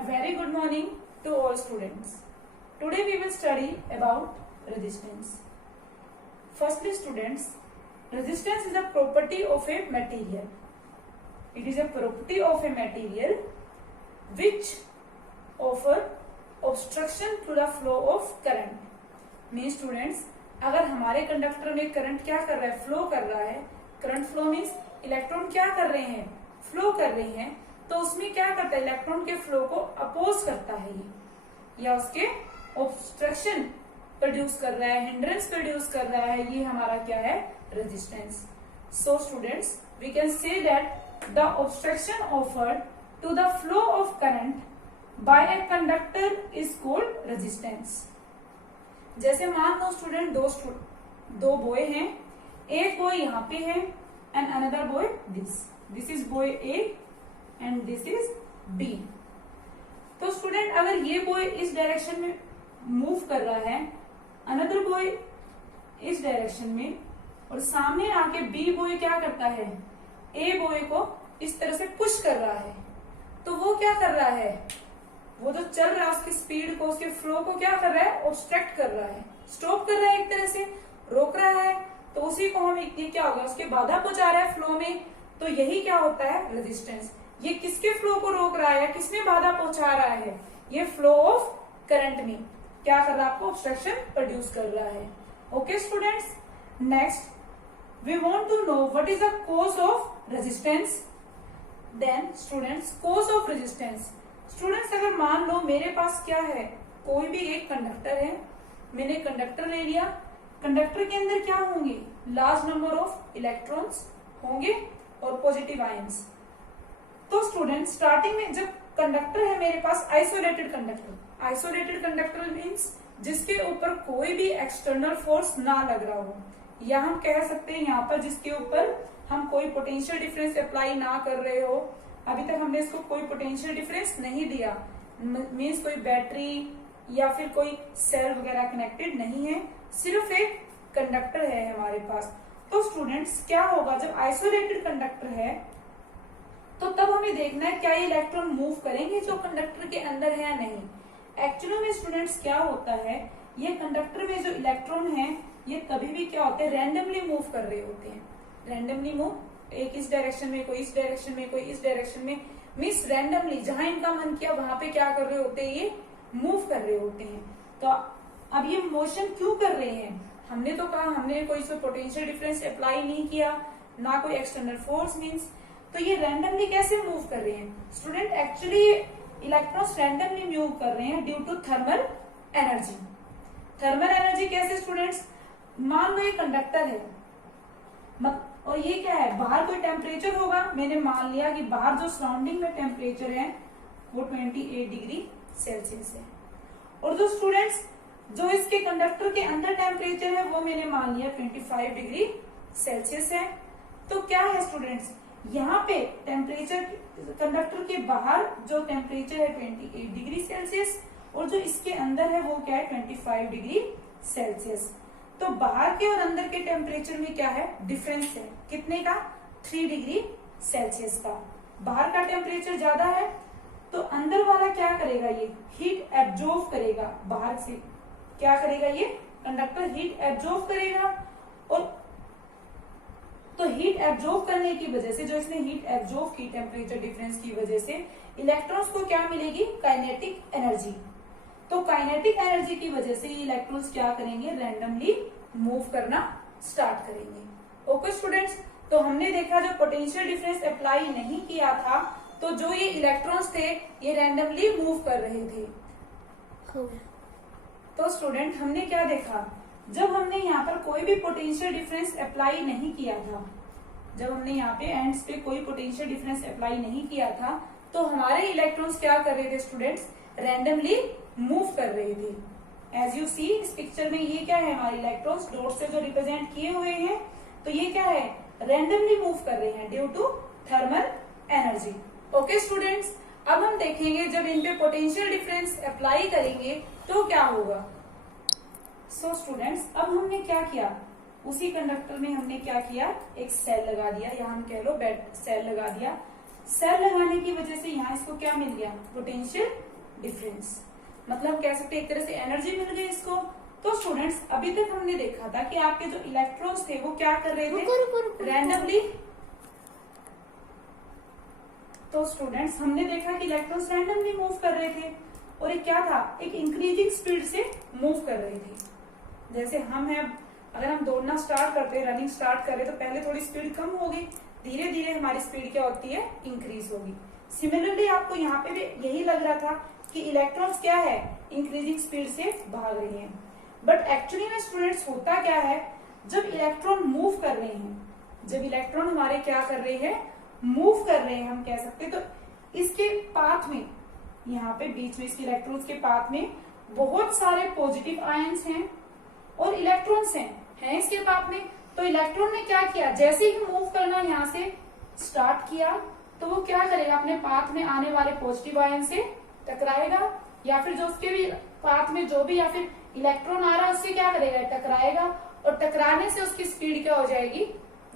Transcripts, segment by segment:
A very good morning to all students. Today we will study about resistance. Firstly students, resistance is a property of a material. It is a property of a material which offer obstruction to the flow of current. Means students, अगर हमारे conductor में current क्या कर रहा है, flow कर रहा है, करंट फ्लो मीन्स इलेक्ट्रॉन क्या कर रहे हैं, फ्लो कर रहे हैं, तो उसमें क्या करता है, इलेक्ट्रॉन के फ्लो को अपोज करता है ये, या उसके ऑब्स्ट्रक्शन प्रोड्यूस कर रहा है, हिंड्रेंस प्रोड्यूस कर रहा है, ये हमारा क्या है, resistance. So students, we can say that the obstruction offered to the flow of current by a conductor is called resistance. जैसे मान लो स्टूडेंट दो बॉय हैं, एक बॉय यहाँ पे है and another boy this is boy A and this is B. तो student अगर ये बॉय इस डायरेक्शन में मूव कर रहा है, अनदर बॉय इस डायरेक्शन में, और सामने आके बी बॉय क्या करता है, ए बॉय को इस तरह से पुश कर रहा है, तो वो क्या कर रहा है, वो जो चल रहा है उसकी स्पीड को, उसके फ्लो को क्या कर रहा है, ऑब्स्ट्रक्ट कर रहा है, स्टॉप कर रहा है, एक तरह से रोक रहा है. तो उसी को हम ये क्या होगा, उसके बाधा पहुंचा रहा है फ्लो में. तो यही क्या होता है, रेजिस्टेंस. ये किसके फ्लो को रोक रहा है, किसमें बाधा पहुंचा रहा है, ये फ्लो ऑफ करंट में क्या कर रहा है, आपको ऑब्स्ट्रक्शन प्रोड्यूस कर रहा है. Okay students, next we want to know what is the cause of resistance. Then students, cause of resistance. Students अगर मान लो मेरे पास क्या है, कोई भी एक कंडक्टर है, मैंने कंडक्टर ले लिया, कंडक्टर के अंदर क्या होंगे, लार्ज नंबर ऑफ इलेक्ट्रॉन्स होंगे और पॉजिटिव आयंस. तो स्टूडेंट स्टार्टिंग में जब कंडक्टर है मेरे पास, आइसोलेटेड कंडक्टर मीन्स जिसके ऊपर कोई भी एक्सटर्नल फोर्स ना लग रहा हो, या हम कह सकते हैं यहाँ पर जिसके ऊपर हम कोई पोटेंशियल डिफरेंस अप्लाई ना कर रहे हो. अभी तक हमने इसको कोई पोटेंशियल डिफरेंस नहीं दिया, मीन्स कोई बैटरी या फिर कोई सेल वगैरह कनेक्टेड नहीं है, सिर्फ एक कंडक्टर है हमारे पास. तो स्टूडेंट्स क्या होगा, जब आइसोलेटेड कंडक्टर है तो तब हमें देखना है क्या ये इलेक्ट्रॉन मूव करेंगे जो कंडक्टर के अंदर है या नहीं. एक्चुअली में स्टूडेंट्स क्या होता है, ये कंडक्टर में जो इलेक्ट्रॉन है ये कभी भी क्या होते हैं, रैंडमली मूव कर रहे होते हैं. रैंडमली मूव, एक इस डायरेक्शन में, कोई इस डायरेक्शन में, कोई इस डायरेक्शन में, मीन्स रैंडमली जहां इनका मन किया वहां पे क्या कर रहे होते हैं, ये मूव कर रहे होते हैं. तो अब ये मोशन क्यों कर रहे हैं, हमने तो कहा हमने कोई पोटेंशियल डिफरेंस अप्लाई नहीं किया, ना कोई एक्सटर्नल फोर्स मीन्स, तो ये रैंडमली कैसे मूव कर रहे हैं student. Actually electrons randomly move कर रहे हैं due to thermal energy. Thermal energy कैसे स्टूडेंट्स, मान लो ये कंडक्टर है और ये क्या है, बाहर कोई टेम्परेचर होगा, मैंने मान लिया कि बाहर जो सराउंडिंग में टेम्परेचर है वो 28 डिग्री सेल्सियस है, और जो स्टूडेंट्स जो इसके कंडक्टर के अंदर टेम्परेचर है वो मैंने मान लिया 25 डिग्री सेल्सियस है. तो क्या है स्टूडेंट्स, यहाँ पे टेम्परेचर कंडक्टर के बाहर जो टेम्परेचर है 28 डिग्री सेल्सियस, और जो इसके अंदर है वो क्या है 25 डिग्री सेल्सियस. तो बाहर के और अंदर के टेम्परेचर में क्या है, डिफरेंस है, कितने का, 3 डिग्री सेल्सियस का. बाहर का टेम्परेचर ज्यादा है तो अंदर वाला क्या करेगा, ये हीट एब्जॉर्ब करेगा, बाहर से क्या करेगा, ये कंडक्टर हीट एब्जॉर्ब करेगा, और तो हीट एब्जॉर्ब करने की वजह से, जो इसने हीट एब्जॉर्ब की टेम्परेचर डिफरेंस की वजह से, इलेक्ट्रॉन्स को क्या मिलेगी, काइनेटिक एनर्जी. तो काइनेटिक एनर्जी की वजह से ये इलेक्ट्रॉन्स क्या करेंगे, रैंडमली मूव करना स्टार्ट करेंगे. ओके स्टूडेंट्स, तो हमने देखा जब पोटेंशियल डिफरेंस अप्लाई नहीं किया था तो जो ये इलेक्ट्रॉन्स थे ये रैंडमली मूव कर रहे थे. तो स्टूडेंट हमने क्या देखा, जब हमने यहाँ पर कोई भी पोटेंशियल डिफरेंस अप्लाई नहीं किया था, जब हमने यहाँ पे एंड्स पे कोई पोटेंशियल डिफरेंस अप्लाई नहीं किया था, तो हमारे इलेक्ट्रॉन्स क्या कर रहे थे स्टूडेंट्स, रैंडमली मूव कर रहे थे. एज यू सी इस पिक्चर में ये क्या है, हमारे इलेक्ट्रॉन्स डॉट से जो रिप्रेजेंट किए हुए हैं, तो ये क्या है, रैंडमली मूव कर रहे हैं due to thermal energy. Okay students, अब हम देखेंगे जब इन पे पोटेंशियल डिफरेंस अप्लाई करेंगे तो क्या होगा. सो स्टूडेंट्स, अब हमने क्या किया, उसी कंडक्टर में हमने क्या किया, एक सेल लगा दिया, या हम कह लो सेल लगा दिया. सेल लगाने की वजह से यहाँ इसको क्या मिल गया, पोटेंशियल डिफरेंस, मतलब कह सकते हैं एक तरह से एनर्जी मिल गई इसको। तो स्टूडेंट्स अभी तक हमने देखा था कि आपके जो इलेक्ट्रॉन्स थे वो क्या कर रहे थे, रैंडमली। तो स्टूडेंट्स हमने देखा कि इलेक्ट्रॉन्स रैंडमली मूव कर रहे थे और एक क्या था, एक इंक्रीजिंग स्पीड से मूव कर रहे थे। जैसे हम हैं, अगर हम दौड़ना स्टार्ट करते हैं, रनिंग स्टार्ट कर रहे तो पहले थोड़ी स्पीड कम होगी, धीरे धीरे हमारी स्पीड क्या होती है, इंक्रीज होगी। सिमिलरली आपको यहाँ पे भी यही लग रहा था कि इलेक्ट्रॉन्स क्या है, इंक्रीजिंग स्पीड से भाग रहे हैं। बट एक्चुअली में स्टूडेंट्स होता क्या है, जब इलेक्ट्रॉन मूव कर रहे हैं, जब इलेक्ट्रॉन हमारे क्या कर रहे हैं, मूव कर रहे हैं हम कह सकते हैं, तो इसके पाथ में, यहाँ पे बीच में इसके इलेक्ट्रॉन्स के पाथ में बहुत सारे पॉजिटिव आयंस हैं और इलेक्ट्रॉन्स हैं इसके पाथ में। तो इलेक्ट्रॉन ने क्या किया, जैसे ही मूव करना यहाँ से स्टार्ट किया तो वो क्या करेगा, अपने पाथ में आने वाले पॉजिटिव आयन से टकराएगा, या फिर जो उसके भी पाथ में जो भी या फिर इलेक्ट्रॉन आ रहा है उससे क्या करेगा, टकराएगा, और टकराने से उसकी स्पीड क्या हो जाएगी,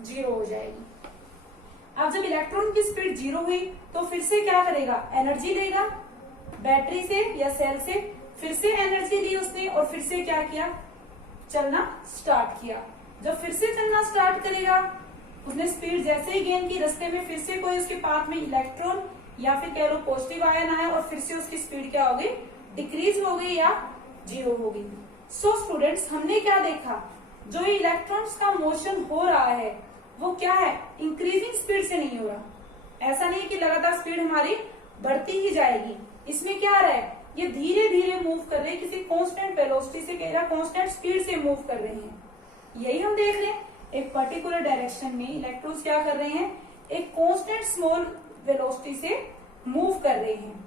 0 हो जाएगी। अब जब इलेक्ट्रॉन की स्पीड 0 हुई तो फिर से क्या करेगा, एनर्जी लेगा बैटरी से या सेल से, फिर से एनर्जी ली उसने और फिर से क्या किया, चलना स्टार्ट किया। जब फिर से चलना स्टार्ट करेगा, उसने स्पीड जैसे ही गेन की, रास्ते में फिर से कोई उसके पाथ में इलेक्ट्रॉन या फिर कह लो पॉजिटिव आयन आया और फिर से उसकी स्पीड क्या हो गई, डिक्रीज हो गई या 0 हो गई। सो स्टूडेंट्स हमने क्या देखा, जो इलेक्ट्रॉन्स का मोशन हो रहा है वो क्या है, इंक्रीजिंग स्पीड से नहीं हो रहा। ऐसा नहीं कि लगातार स्पीड हमारी बढ़ती ही जाएगी, इसमें क्या आ रहा है, ये धीरे धीरे मूव कर रहे हैं, किसी कांस्टेंट वेलोसिटी से कह रहा, कांस्टेंट स्पीड से मूव कर रहे हैं। यही हम देख रहे हैं, एक पर्टिकुलर डायरेक्शन में इलेक्ट्रॉन्स क्या कर रहे हैं, एक कांस्टेंट स्मॉल वेलोसिटी से मूव कर रहे हैं,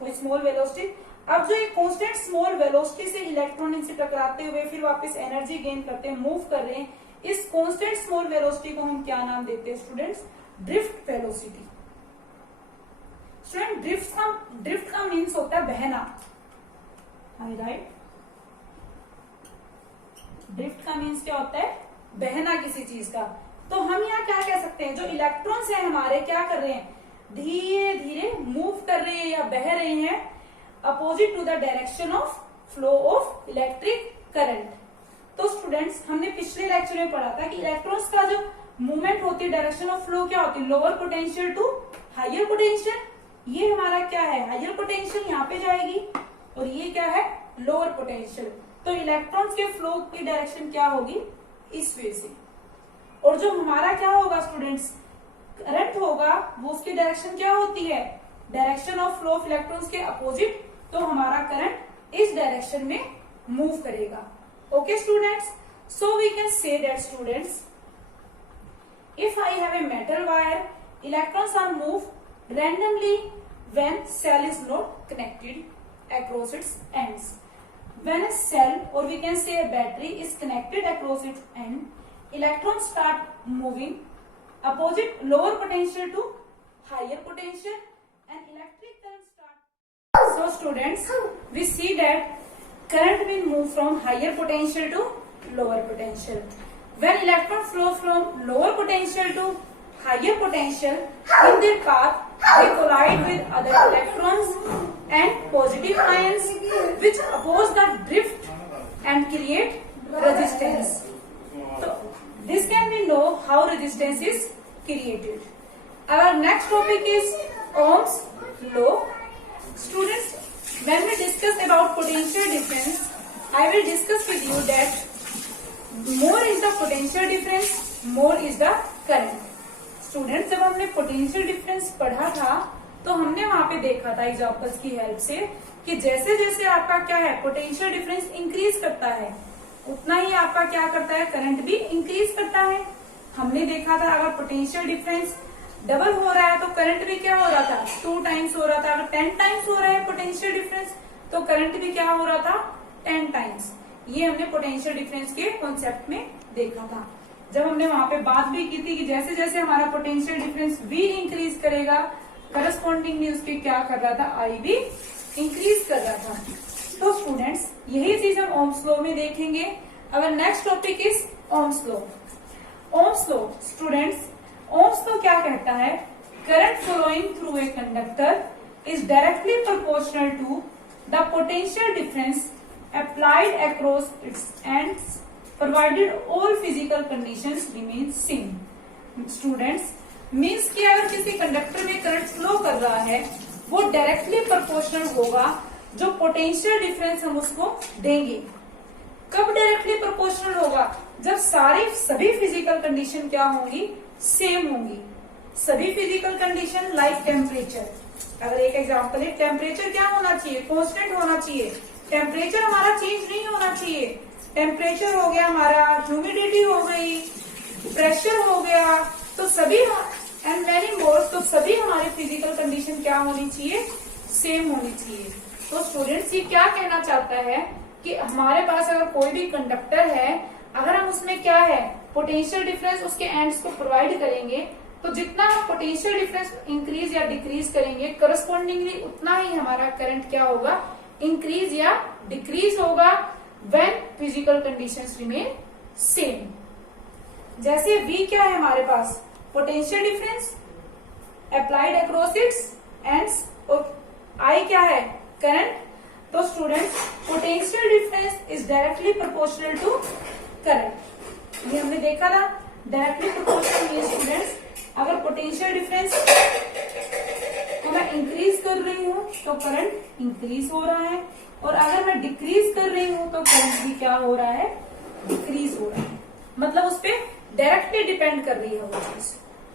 कोई स्मॉल वेलोसिटी। अब जो एक कांस्टेंट स्मॉल वेलोसिटी से इलेक्ट्रॉन इनसे टकराते हुए फिर वापस एनर्जी गेन करते हैं, मूव कर रहे हैं, इस कांस्टेंट स्मॉल वेलोसिटी को हम क्या नाम देते हैं students, drift velocity. Student drift का मीन्स होता है बहना, राइट। ड्रिफ्ट का मीन्स क्या होता है, बहना किसी चीज का। तो हम यहाँ क्या कह सकते हैं, जो इलेक्ट्रॉन्स हैं हमारे क्या कर रहे हैं, धीरे धीरे मूव कर रहे हैं या बह रहे हैं opposite to the direction of flow of electric current. तो स्टूडेंट्स हमने पिछले लेक्चर में पढ़ा था कि इलेक्ट्रॉन्स का जो मूवमेंट होती है, डायरेक्शन ऑफ फ्लो क्या होती है, lower potential to higher potential. ये हमारा क्या है, हायर पोटेंशियल यहाँ पे जाएगी और ये क्या है, लोअर पोटेंशियल। तो इलेक्ट्रॉन्स के फ्लो की डायरेक्शन क्या होगी, इस वे से। और जो हमारा क्या होगा स्टूडेंट्स, करंट होगा, वो उसकी डायरेक्शन क्या होती है, direction of flow of electrons के अपोजिट। तो हमारा करंट इस डायरेक्शन में मूव करेगा। Okay students, so we can say that students, if I have a metal wire, electrons are moved randomly when cell is not connected across its ends. When a cell, or we can say a battery, is connected across its end, electrons start moving opposite lower potential to higher potential and electric current start. So students, we see that current will move from higher potential to lower potential. When electrons flow from lower potential to higher potential, in their path they collide with other electrons and positive ions which oppose the drift and create resistance. So this can be know how resistance is created. Our next topic is Ohm's law. Students, when we discuss about potential difference, I will discuss with you that more is the potential difference, more is the current. Students जब हमने potential difference पढ़ा था तो हमने वहां पे देखा था एग्जांपल्स की हेल्प से कि जैसे जैसे आपका क्या है, पोटेंशियल डिफरेंस इंक्रीज करता है उतना ही आपका क्या करता है, करंट भी इंक्रीज करता है। हमने देखा था अगर पोटेंशियल डिफरेंस डबल हो रहा है तो करंट भी क्या हो रहा था, 2 टाइम्स हो रहा था। अगर 10 टाइम्स हो रहा है पोटेंशियल डिफरेंस तो करंट भी क्या हो रहा था, 10 टाइम्स। ये हमने पोटेंशियल डिफरेंस के कॉन्सेप्ट में देखा था जब हमने वहां पे बात भी की थी कि जैसे जैसे हमारा पोटेंशियल डिफरेंस V इंक्रीज करेगा, करस्पॉन्डिंगली उसके क्या कर रहा था, I भी इंक्रीज कर रहा था। तो स्टूडेंट्स यही चीज हम ओम्स लॉ में देखेंगे। Our next topic is Ohm's law. Ohm's law students, Ohm's law क्या कहता है, current flowing through a conductor is directly proportional to the potential difference applied across its ends provided all physical conditions remain same. Students, means कि अगर किसी conductor में current flow कर रहा है वो डायरेक्टली प्रोपोर्शनल होगा जो पोटेंशियल डिफरेंस हम उसको देंगे। कब डायरेक्टली प्रोपोर्शनल होगा? जब सभी फिजिकल कंडीशन क्या होंगी? सेम होंगी। सभी फिजिकल कंडीशन लाइक टेम्परेचर, अगर एक एग्जांपल है, टेम्परेचर क्या होना चाहिए? कांस्टेंट होना चाहिए। टेम्परेचर हमारा चेंज नहीं होना चाहिए। टेम्परेचर हो गया हमारा, ह्यूमिडिटी हो गई, प्रेशर हो गया, तो सभी एंड मेनी मोर, तो सभी हमारे फिजिकल कंडीशन क्या होनी चाहिए? सेम होनी चाहिए। तो स्टूडेंट्स ये क्या कहना चाहता है कि हमारे पास अगर कोई भी कंडक्टर है, अगर हम उसमें क्या है पोटेंशियल डिफरेंस उसके एंड्स को प्रोवाइड करेंगे, तो जितना हम पोटेंशियल डिफरेंस इंक्रीज या डिक्रीज करेंगे करस्पॉन्डिंगली उतना ही हमारा करंट क्या होगा? इंक्रीज या डिक्रीज होगा when physical conditions remain same. जैसे V क्या है हमारे पास? Potential difference applied across its ends, और I क्या है? करंट। तो students potential difference is directly proportional to current. ये हमने देखा था, डायरेक्टली प्रोपोर्शनल मींस स्टूडेंट्स अगर पोटेंशियल डिफरेंस को मैं इंक्रीज कर रही हूँ तो करंट इंक्रीज हो रहा है, और अगर मैं डिक्रीज कर रही हूँ तो करंट भी क्या हो रहा है? डिक्रीज हो रहा है। मतलब उस पर डायरेक्टली डिपेंड कर रही है वो चीज।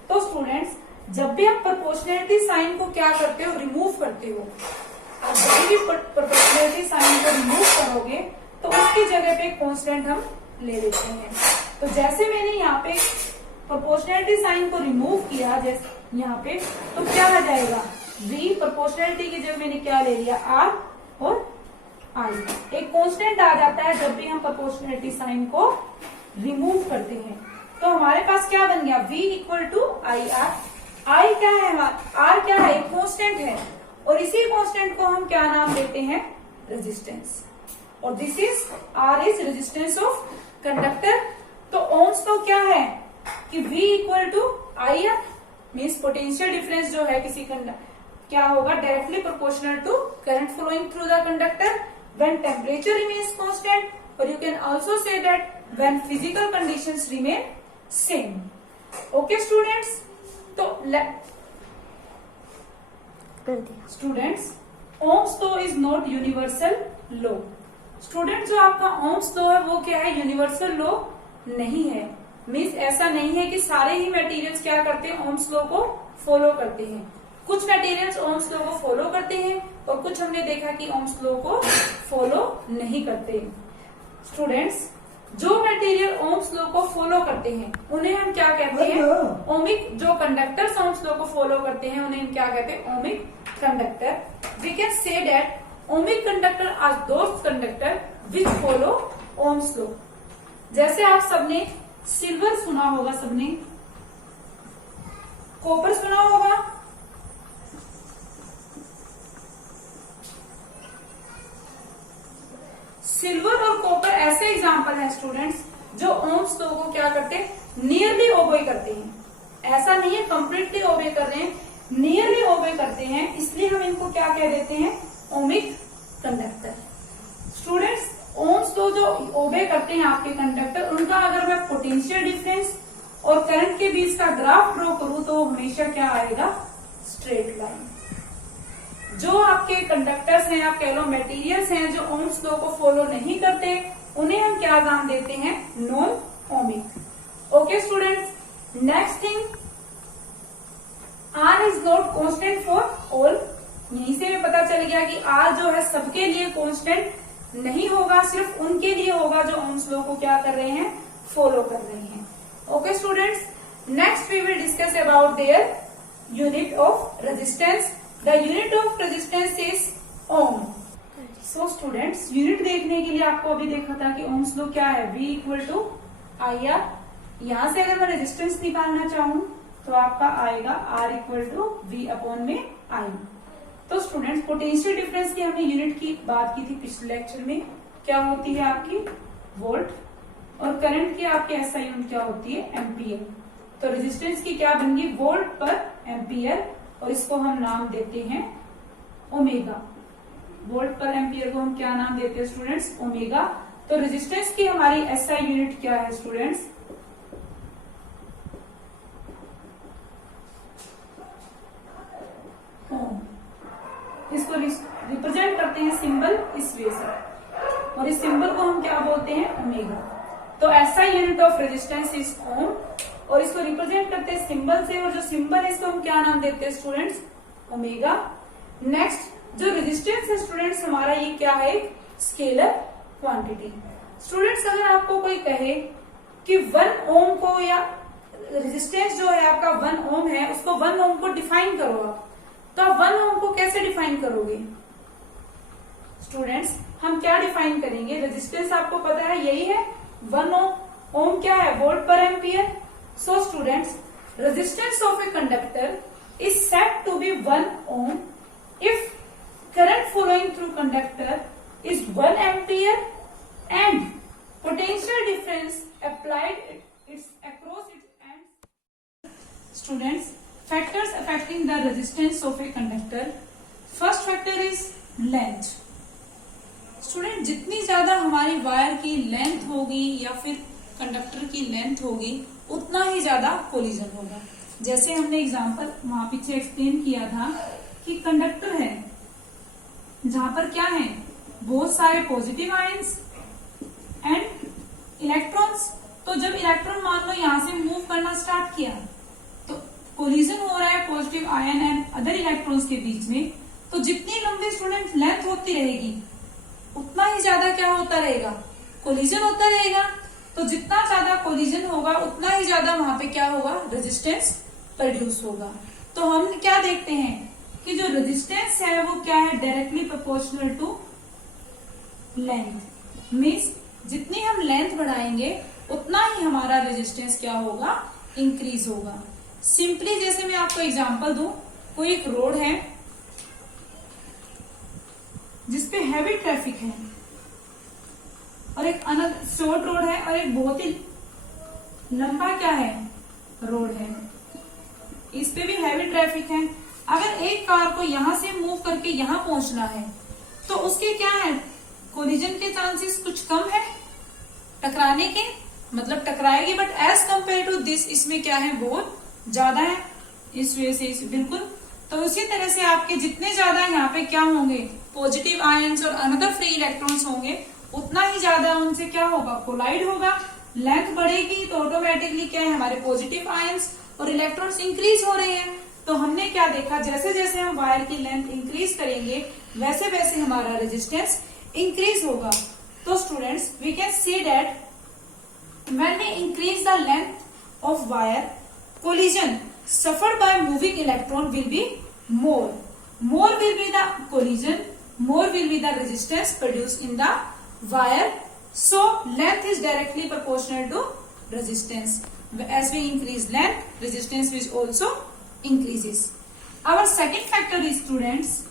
तो स्टूडेंट्स जब भी आप प्रोपोर्शनैलिटी साइन को क्या करते हो? रिमूव करते हो। आप जब भी प्रोपोर्शनैलिटी साइन को रिमूव करोगे तो उसकी जगह पे कांस्टेंट हम ले लेते हैं। तो जैसे मैंने यहाँ पे प्रोपोर्शनैलिटी साइन को रिमूव किया, जैसे यहाँ पे, तो क्या आ जाएगा? V प्रोपोर्शनैलिटी की जगह मैंने क्या ले लिया? R और I। एक कांस्टेंट आ जाता है जब भी हम प्रोपोर्शनैलिटी साइन को रिमूव करते हैं। तो हमारे पास क्या बन गया? V equal to I R. I क्या है हमारा? R क्या है? एक कांस्टेंट है, और इसी कांस्टेंट को हम क्या नाम देते हैं? रेजिस्टेंस। और this is R is resistance of conductor. तो ओम्स तो क्या है कि V equal to I R means potential difference जो है किसी क्या होगा? Directly proportional to current flowing through the conductor when temperature remains constant, और you can also say that when physical conditions remain same. Okay students, तो students Ohm's law is not universal law. Student जो आपका Ohm's law है वो क्या है? Universal law नहीं है। मीन्स ऐसा नहीं है कि सारे ही मटेरियल्स क्या करते हैं? ओम्स लॉ को फॉलो करते हैं। कुछ मटेरियल्स ओम्स लॉ को फॉलो करते हैं और कुछ हमने देखा कि ओम्स लॉ को फॉलो नहीं करते। स्टूडेंट्स जो मटेरियल ओम्स लॉ को फॉलो करते हैं उन्हें हम क्या कहते हैं? ओमिक। जो कंडक्टर्स ओम्स लॉ को फॉलो करते हैं उन्हें हम क्या कहते हैं? Ohmic conductor. We can say that ohmic conductor are those conductor which follow Ohm's law. जैसे आप सबने सिल्वर सुना होगा, सबने कॉपर सुना होगा, सिल्वर और कॉपर ऐसे एग्जाम्पल हैं स्टूडेंट्स जो ओम्स लॉ को क्या करते हैं? नियरली ओबे करते हैं। ऐसा नहीं है कंप्लीटली ओबे कर रहे हैं, नियरली ओबे करते हैं, इसलिए हम इनको क्या कह देते हैं? Ohmic conductor. Students Ohm's law जो ओबे करते हैं आपके कंडक्टर, उनका अगर मैं पोटेंशियल डिफरेंस और करंट के बीच का ग्राफ ड्रॉ करूं तो हमेशा क्या आएगा? Straight line. जो आपके कंडक्टर्स हैं, आप कह लो मटेरियल्स हैं जो ओम्स लॉ को फॉलो नहीं करते, उन्हें हम क्या नाम देते हैं? Non ohmic. Okay students, next thing, R is not constant for all. यहीं से भी पता चल गया कि R जो है सबके लिए कांस्टेंट नहीं होगा, सिर्फ उनके लिए होगा जो ओम्स लॉ को क्या कर रहे हैं? फॉलो कर रहे हैं। Okay students, next we will discuss about their unit of resistance. The unit of resistance is ohm. So students unit देखने के लिए आपको अभी देखा था कि ओम्स लॉ क्या है? V equal to I R. यहां से अगर मैं रेजिस्टेंस निकालना चाहूं तो आपका आएगा R equal to V upon में I। तो स्टूडेंट्स पोटेंशियल डिफरेंस की हमने यूनिट की बात की थी पिछले लेक्चर में, क्या होती है आपकी? वोल्ट। और करंट की आपकी ऐसा यूनिट क्या होती है? एम्पियर। तो रेजिस्टेंस की क्या बन गई? वोल्ट पर एम्पियर, और इसको हम नाम देते हैं ओमेगा। वोल्ट पर एम्पियर को हम क्या नाम देते हैं स्टूडेंट्स? ओमेगा। तो रेजिस्टेंस की हमारी एसआई यूनिट क्या है स्टूडेंट्स? ओम। इसको रिप्रेजेंट करते हैं सिंबल इस वे से, और इस सिंबल को हम क्या बोलते हैं? ओमेगा। तो SI unit of resistance is ohm, और इसको रिप्रेजेंट करते हैं सिंबल से, और जो सिंबल है इसको हम क्या नाम देते हैं स्टूडेंट्स? ओमेगा। नेक्स्ट जो रेजिस्टेंस है स्टूडेंट्स हमारा, ये क्या है? Scalar quantity. स्टूडेंट्स अगर आपको कोई कहे कि 1 ओम को, या रेजिस्टेंस जो है आपका 1 ओम है, उसको 1 ओम को डिफाइन करो आप, तो आप 1 ओम को कैसे डिफाइन करोगे स्टूडेंट्स? हम क्या डिफाइन करेंगे? रेजिस्टेंस आपको पता है यही है 1 ओम। ओम क्या है? वोल्ट पर ampere. So students, resistance of a conductor is said to be 1 ohm if current flowing through conductor is 1 ampere and potential difference applied its across its ends. Students, factors affecting the resistance of a conductor. First factor is length. Student जितनी ज्यादा हमारी wire की length होगी या फिर conductor की length होगी उतना ही ज्यादा कोलिजन होगा। जैसे हमने एग्जांपल वहां पीछे एक्सप्लेन किया था कि कंडक्टर है जहां पर क्या है? बहुत सारे पॉजिटिव आयंस एंड इलेक्ट्रॉन्स। तो जब इलेक्ट्रॉन मान लो यहां से मूव करना स्टार्ट किया तो कोलिजन हो रहा है positive ion and other electrons के बीच में। तो जितनी लंबी स्टूडेंट लेंथ होती रहेगी उतना ही ज्यादा क्या होता रहेगा? कोलिजन होता रहेगा। तो जितना ज्यादा कोलिजन होगा उतना ही ज्यादा वहां पे क्या होगा? रेजिस्टेंस प्रोड्यूस होगा। तो हम क्या देखते हैं कि जो रेजिस्टेंस है वो क्या है? Directly proportional to length. Means जितनी हम लेंथ बढ़ाएंगे उतना ही हमारा रेजिस्टेंस क्या होगा? इंक्रीज होगा। सिंपली जैसे मैं आपको एग्जांपल दूं, कोई एक रोड है जिसपे हैवी ट्रैफिक है और एक शॉर्ट रोड है और एक बहुत ही लंबा क्या है? रोड है। इस पे भी हैवी ट्रैफिक है। अगर एक कार को यहां से मूव करके यहां पहुंचना है तो उसके क्या है? कोलिजन के चांसेस कुछ कम है टकराने के, मतलब टकराएगी, but as compare to this इसमें क्या है? बहुत ज्यादा है इस वजह से बिल्कुल। तो उसी तरह से आपके जितने ज्यादा यहाँ पे क्या होंगे? पॉजिटिव आयंस और अनदर फ्री इलेक्ट्रॉन्स होंगे उतना ही ज्यादा उनसे क्या होगा? कोलाइड होगा। लेंथ बढ़ेगी तो ऑटोमेटिकली क्या है? हमारे पॉजिटिव आयंस और इलेक्ट्रॉन्स इंक्रीज हो रहे हैं। तो हमने क्या देखा? जैसे जैसे हम वायर की लेंथ इंक्रीज करेंगे वैसे वैसे हमारा रेजिस्टेंस इंक्रीज होगा। तो students we can see that when we increase the length of wire, collision suffered by moving electron will be more. More will be the collision, more will be the resistance produced in the wire. So length is directly proportional to resistance. As we increase length, resistance which also increases. Our second factor is, students,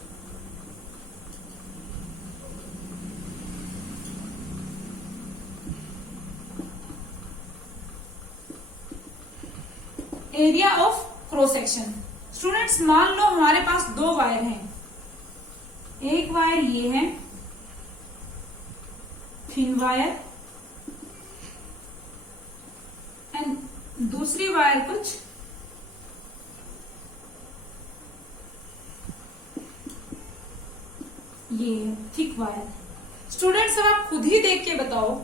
area of cross section. Students मान लो हमारे पास 2 wire हैं। एक wire ये है thin wire and दूसरी wire कुछ ये है थिक वायर। स्टूडेंट्स अब आप खुद ही देख के बताओ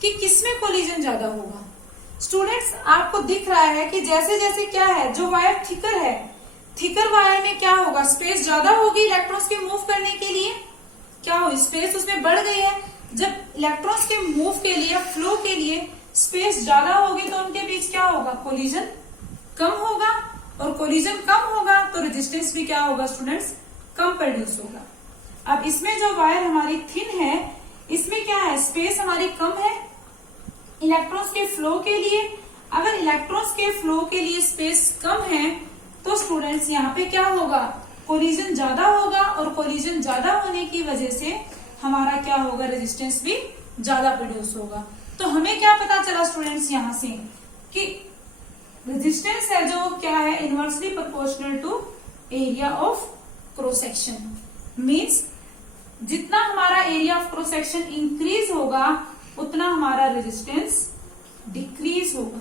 कि किसमें कोलिजन ज्यादा होगा। स्टूडेंट्स आपको दिख रहा है कि जैसे जैसे क्या है, जो वायर थिकर है, थिकर वायर में क्या होगा? स्पेस ज्यादा होगी इलेक्ट्रॉन्स के मूव करने के लिए। क्या हो? स्पेस उसमें बढ़ गई है। जब इलेक्ट्रॉन्स के मूव के लिए, फ्लो के लिए स्पेस ज्यादा होगी तो उनके बीच क्या होगा? कोलिजन कम होगा, और कोलिजन कम होगा तो रेजिस्टेंस भी क्या होगा स्टूडेंट्स? कम प्रोड्यूस होगा। अब इसमें जो वायर हमारी थिन है इसमें क्या है? स्पेस हमारी कम है इलेक्ट्रॉन्स के फ्लो के लिए। अगर इलेक्ट्रॉन्स के फ्लो के लिए स्पेस कम है तो स्टूडेंट्स यहाँ पे क्या होगा? कोलिजन ज्यादा होगा, और कोलिजन ज्यादा होने की वजह से हमारा क्या होगा? रेजिस्टेंस भी ज्यादा प्रोड्यूस होगा। तो हमें क्या पता चला स्टूडेंट्स यहाँ से कि रेजिस्टेंस है जो क्या है? Inversely proportional to area of cross section. Means जितना क्रॉस सेक्शन इंक्रीज होगा उतना हमारा रेजिस्टेंस डिक्रीज होगा,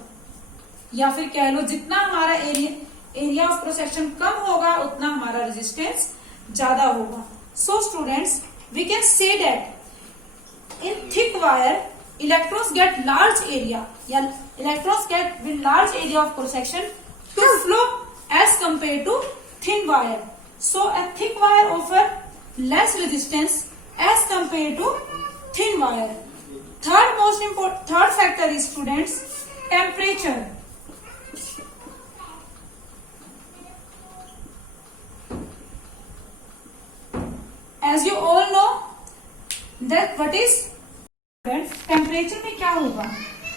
या फिर कह लो जितना हमारा एरिया ऑफ क्रॉस सेक्शन कम होगा उतना हमारा रेजिस्टेंस ज्यादा होगा. So students, we can say that in thick wire electrons get large area, electrons get with large area of cross section to flow as compared to thin wire. So a thick wire offer less resistance as compared to thin wire. Third factor is, students, temperature. As you all know that what is temperature में क्या होगा,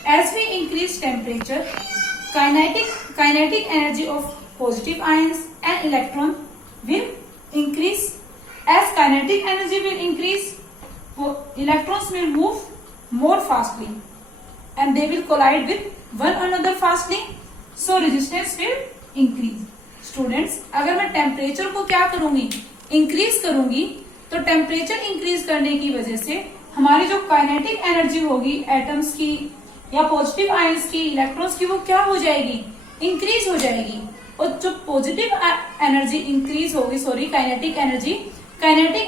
as we increase temperature kinetic energy of positive ions and electron will increase. As kinetic energy will increase, electrons will move more fastly and they will collide with one another fastly, so resistance will increase. Students, अगर मैं temperature को क्या करूंगी, increase करूंगी, तो temperature increase करने की वजह से हमारी जो काइनेटिक एनर्जी होगी एटम्स की या पॉजिटिव आयंस की, इलेक्ट्रॉन्स की, वो क्या हो जाएगी, इंक्रीज हो जाएगी. और जो पॉजिटिव एनर्जी इंक्रीज होगी, काइनेटिक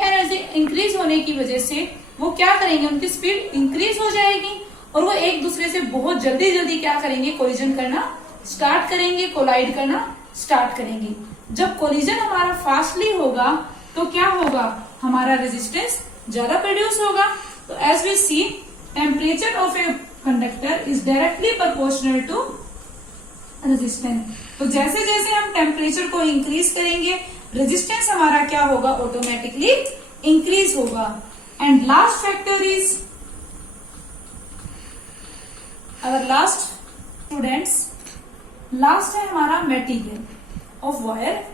एनर्जी इंक्रीज होने की वजह से वो क्या करेंगे, उनकी स्पीड इंक्रीज हो जाएगी और वो एक दूसरे से बहुत जल्दी क्या करेंगे, कोलिजन करना स्टार्ट करेंगे, कोलाइड करना स्टार्ट करेंगे. जब कोलिजन हमारा फास्टली होगा तो क्या होगा, हमारा रेजिस्टेंस ज्यादा प्रोड्यूस होगा. तो as we see, temperature of a conductor is directly proportional to resistance. तो जैसे जैसे हम टेम्परेचर को इंक्रीज करेंगे, रेजिस्टेंस हमारा क्या होगा, ऑटोमेटिकली इंक्रीज होगा. And last factor is our last, students, last है हमारा मटेरियल ऑफ वायर,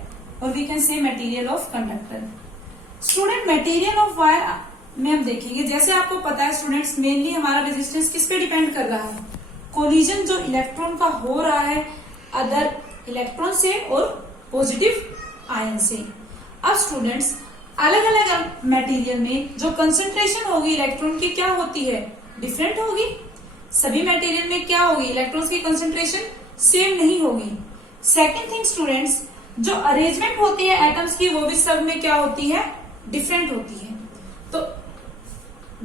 और we can say material of conductor. Student, material of wire में हम देखेंगे, जैसे आपको पता है स्टूडेंट्स, मेनली हमारा रेजिस्टेंस किस पे डिपेंड कर रहा है, कोलिजन जो इलेक्ट्रॉन का हो रहा है अदर इलेक्ट्रॉन से और पॉजिटिव आयन से. अब स्टूडेंट्स, अलग अलग मटेरियल में जो कंसंट्रेशन होगी इलेक्ट्रॉन की क्या होती है, डिफरेंट होगी. सभी मटेरियल में क्या होगी, इलेक्ट्रॉन्स की कंसंट्रेशन सेम नहीं होगी. सेकेंड थिंग स्टूडेंट्स, जो अरेंजमेंट होती है एटम्स की, वो भी सब में क्या होती है, डिफरेंट होती है. तो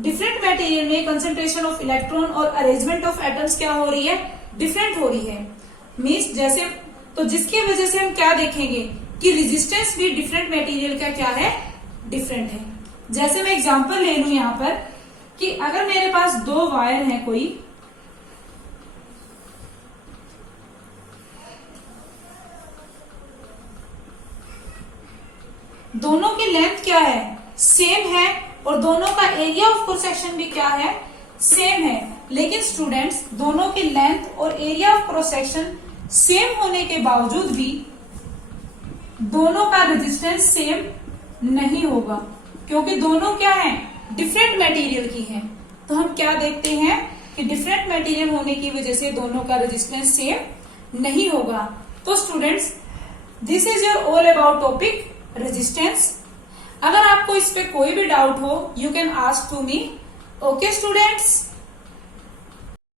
डिफरेंट मटेरियल में कंसंट्रेशन ऑफ इलेक्ट्रॉन और अरेंजमेंट ऑफ एटम्स क्या हो रही है, डिफरेंट हो रही है. मीन्स जैसे, तो जिसकी वजह से हम क्या देखेंगे कि रेजिस्टेंस भी डिफरेंट मटेरियल का क्या है, डिफरेंट है. जैसे मैं एग्जांपल ले लूं यहां पर कि अगर मेरे पास दो वायर हैं कोई, दोनों की लेंथ क्या है, सेम है, और दोनों का एरिया ऑफ क्रॉस सेक्शन भी क्या है, सेम है. लेकिन स्टूडेंट्स, दोनों की लेंथ और area of cross section same होने के बावजूद भी दोनों का रेजिस्टेंस सेम नहीं होगा, क्योंकि दोनों क्या है, डिफरेंट मटेरियल की हैं. तो हम क्या देखते हैं कि डिफरेंट मटेरियल होने की वजह से दोनों का रेजिस्टेंस सेम नहीं होगा. तो students, this is your all about topic resistance. अगर आपको इस पे कोई भी डाउट हो, you can ask to me. Okay students.